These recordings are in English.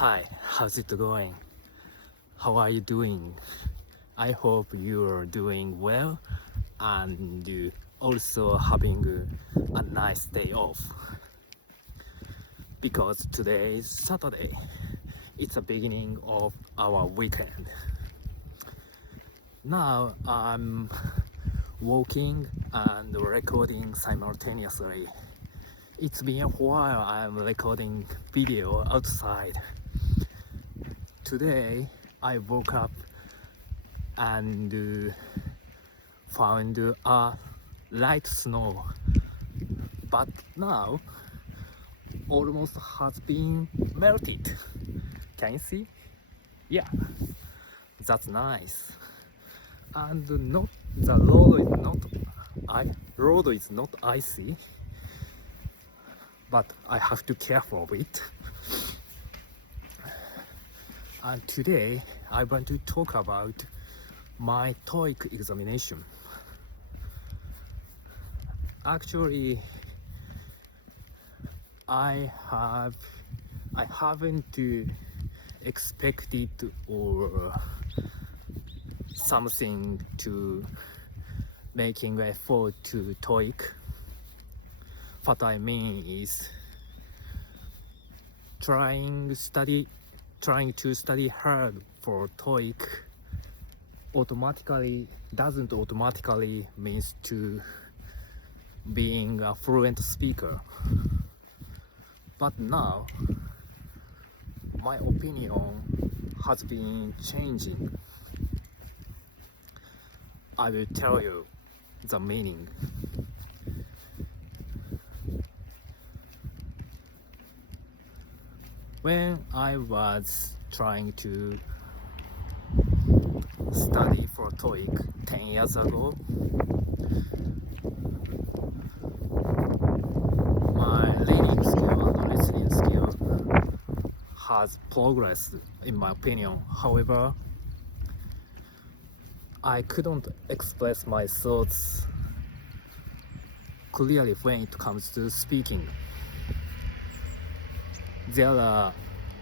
Hi, how's it going? How are you doing? I hope you're doing well and also having a nice day off. Because today is Saturday. It's the beginning of our weekend. Now I'm walking and recording simultaneously. It's been a while I'm recording video outside. Today I woke up and found a light snow, but now almost has been melted. Can you see? Yeah, that's nice. And not the road is not icy, but I have to care for it. And today I want to talk about my TOEIC examination. Actually, I haven't expected or something to making effort to TOEIC. What I mean is trying to study hard for TOEIC doesn't automatically means to being a fluent speaker. But now my opinion has been changing. I will tell you the meaning. When I was trying to study for TOEIC 10 years ago, my reading skill and listening skill has progressed in my opinion. However, I couldn't express my thoughts clearly when it comes to speaking.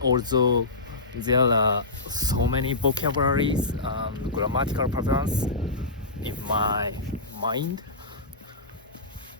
Although there are so many vocabularies and grammatical patterns in my mind,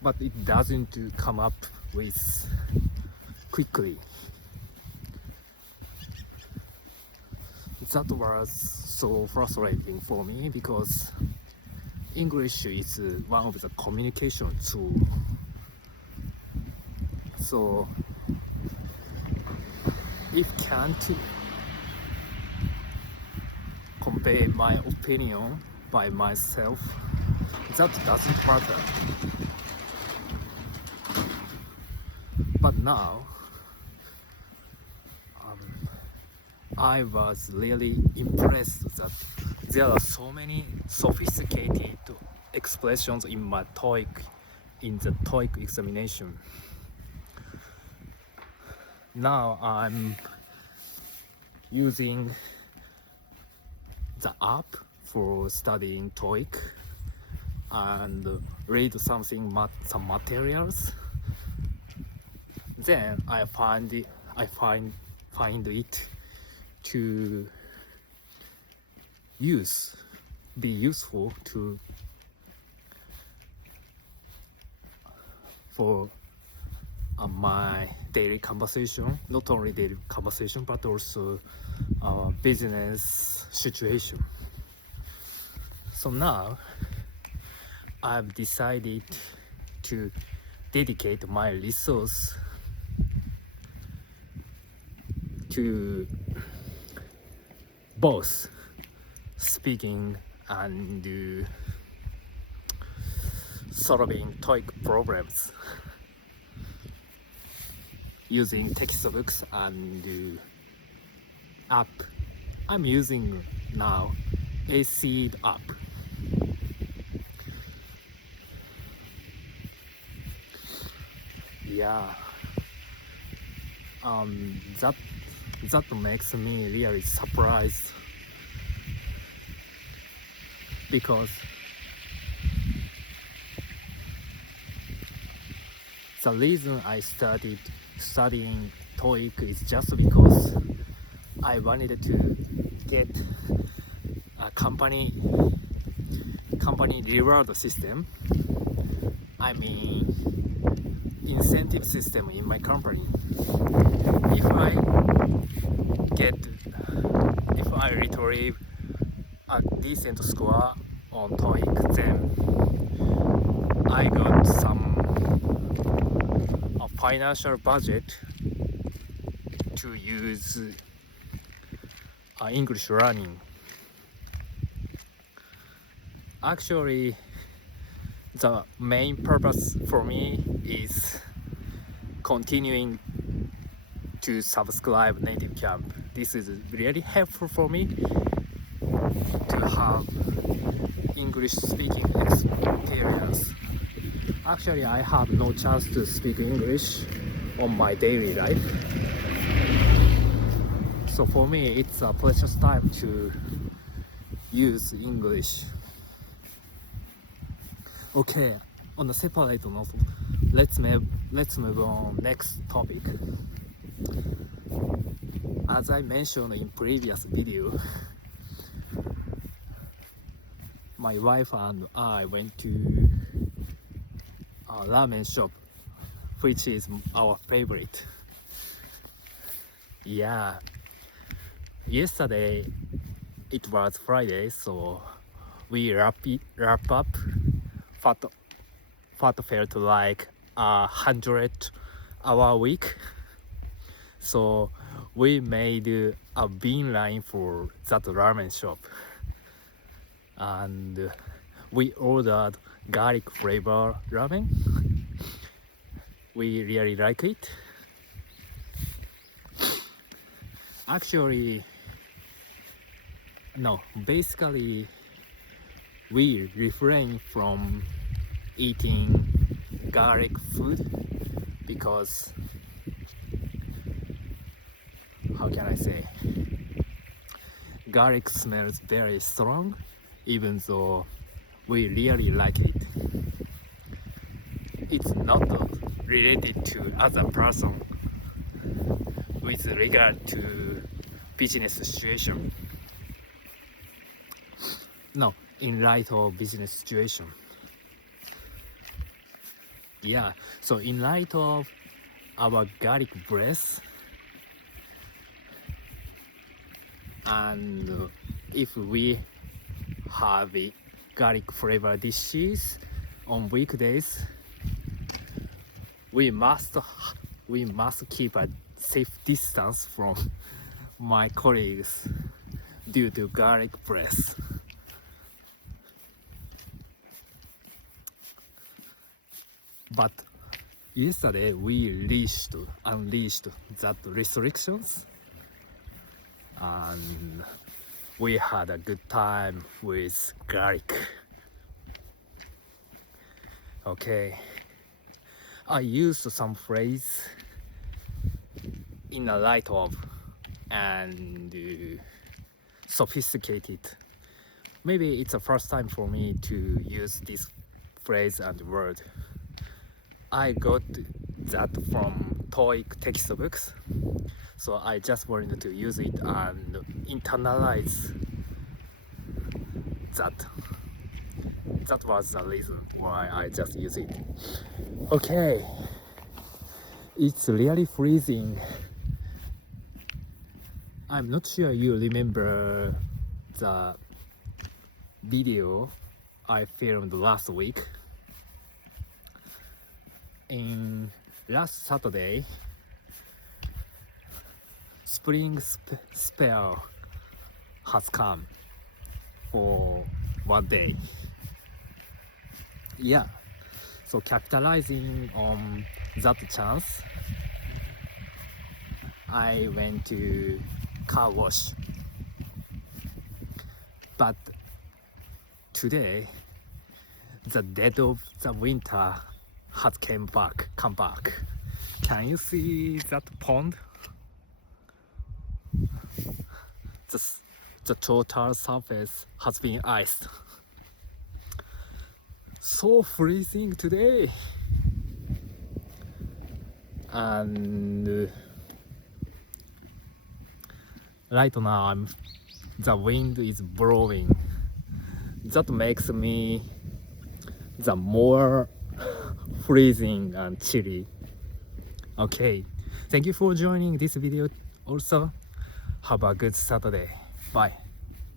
but it doesn't come up with quickly. That was so frustrating for me because English is one of the communication tools. So if can't convey my opinion by myself, that doesn't matter. But now I was really impressed that there are so many sophisticated expressions in the TOEIC examination. Now I'm using the app for studying TOEIC and read some materials. Then I find it to be useful for my daily conversation, not only daily conversation but also business situation. So now I've decided to dedicate my resource to both speaking and solving TOEIC problems using textbooks and app. I'm using now ACEED app. Yeah, that makes me really surprised because the reason I started studying TOEIC is just because I wanted to get a company reward system. I mean incentive system in my company. If I retrieve a decent score on TOEIC, then I got a financial budget to use English learning. Actually, the main purpose for me is continuing to subscribe Native Camp. This is really helpful for me to have English speaking experience. Actually, I have no chance to speak English on my daily life. So for me, it's a precious time to use English. Okay, on a separate note, let's move on next topic. As I mentioned in previous video, my wife and I went to a ramen shop, which is our favorite. Yeah, yesterday it was Friday, so we wrap up. Fat felt like 100-hour week, so we made a bean line for that ramen shop, and we ordered garlic flavor ramen. We really like it. Actually, no, basically we refrain from eating garlic food because, how can I say, garlic smells very strong, even though we really like it. It's not related to other person with regard to business situation. No, in light of business situation. Yeah, so in light of our garlic breath, and if we have a garlic flavor dishes on weekdays, we must keep a safe distance from my colleagues due to garlic breath. But yesterday we unleashed that restrictions, and we had a good time with garlic. Okay, I used some phrase in a light of and sophisticated. Maybe it's the first time for me to use this phrase and word. I got that from TOEIC textbooks, so I just wanted to use it and internalize that. That was the reason why I just use it. Okay, it's really freezing. I'm not sure you remember the video I filmed last week. In last Saturday, spring spell has come for one day. Yeah, so capitalizing on that chance, I went to car wash. But today, the dead of the winter has come back. Can you see that pond? The total surface has been iced. So freezing today. And right now the wind is blowing. That makes me the more freezing and chilly. Okay, thank you for joining this video also. Have a good Saturday. Bye.